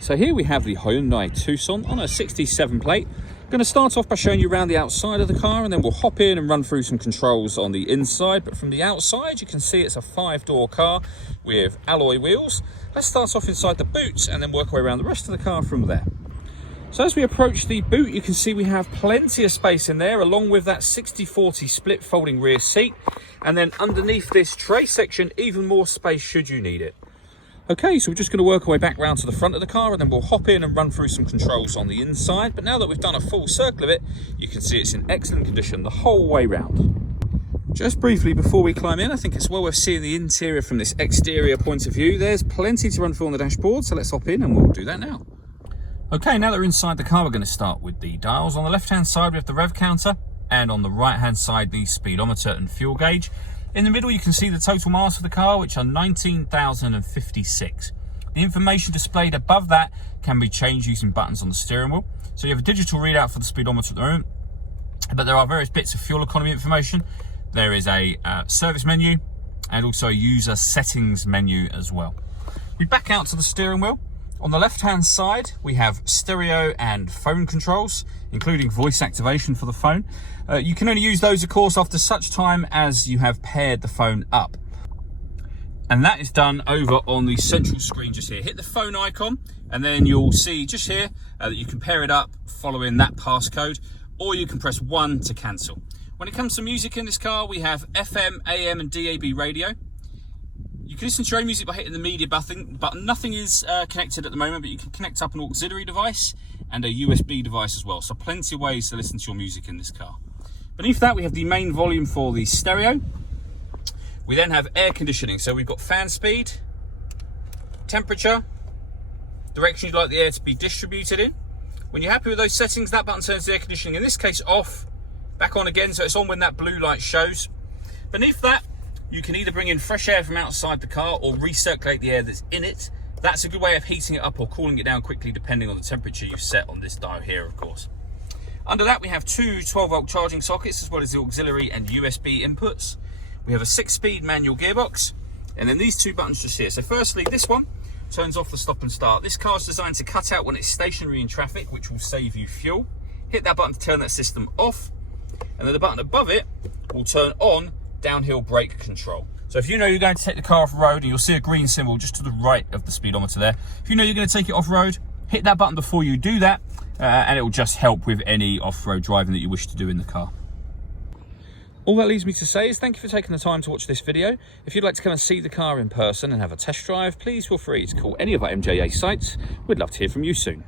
So here we have the Hyundai Tucson on a 67 plate. Going to start off by showing you around the outside of the car, and then we'll hop in and run through some controls on the inside. But from the outside, you can see it's a 5-door car with alloy wheels. Let's start off inside the boot and then work our way around the rest of the car from there. So as we approach the boot, you can see we have plenty of space in there, along with that 60/40 split folding rear seat. And then underneath this tray section, even more space should you need it. Okay, so we're just going to work our way back round to the front of the car, and then we'll hop in and run through some controls on the inside. But now that we've done a full circle of it, you can see it's in excellent condition the whole way round. Just briefly before we climb in, I think it's well worth seeing the interior from this exterior point of view. There's plenty to run through on the dashboard, so let's hop in and we'll do that now. Okay, now that we're inside the car, we're going to start with the dials. On the left-hand side, we have the rev counter, and on the right-hand side, the speedometer and fuel gauge. In the middle, you can see the total miles for the car, which are 19,056. The information displayed above that can be changed using buttons on the steering wheel. So you have a digital readout for the speedometer at the moment, but there are various bits of fuel economy information. There is a service menu and also a user settings menu as well. We back out to the steering wheel. On the left-hand side, we have stereo and phone controls, including voice activation for the phone. You can only use those, of course, after such time as you have paired the phone up. And that is done over on the central screen just here. Hit the phone icon, and then you'll see just here that you can pair it up following that passcode, or you can press 1 to cancel. When it comes to music in this car, we have FM, AM, and DAB radio. You can listen to your own music by hitting the media button, but nothing is connected at the moment, but you can connect up an auxiliary device and a USB device as well. So plenty of ways to listen to your music in this car. Beneath that, we have the main volume for the stereo. We then have air conditioning. So we've got fan speed, temperature, direction you'd like the air to be distributed in. When you're happy with those settings, that button turns the air conditioning, in this case, off, back on again, so it's on when that blue light shows. Beneath that, you can either bring in fresh air from outside the car or recirculate the air that's in it. That's a good way of heating it up or cooling it down quickly, depending on the temperature you've set on this dial here, of course. Under that, we have two 12-volt charging sockets, as well as the auxiliary and USB inputs. We have a 6-speed manual gearbox, and then these two buttons just here. So firstly, this one turns off the stop and start. This car is designed to cut out when it's stationary in traffic, which will save you fuel. Hit that button to turn that system off, and then the button above it will turn on downhill brake control. So if you know you're going to take the car off road, and you'll see a green symbol just to the right of the speedometer there. If you know you're going to take it off road, hit that button before you do that, and it will just help with any off-road driving that you wish to do in the car. All that leaves me to say is thank you for taking the time to watch this video. If you'd like to come and see the car in person and have a test drive, please feel free to call any of our MJA sites. We'd love to hear from you soon.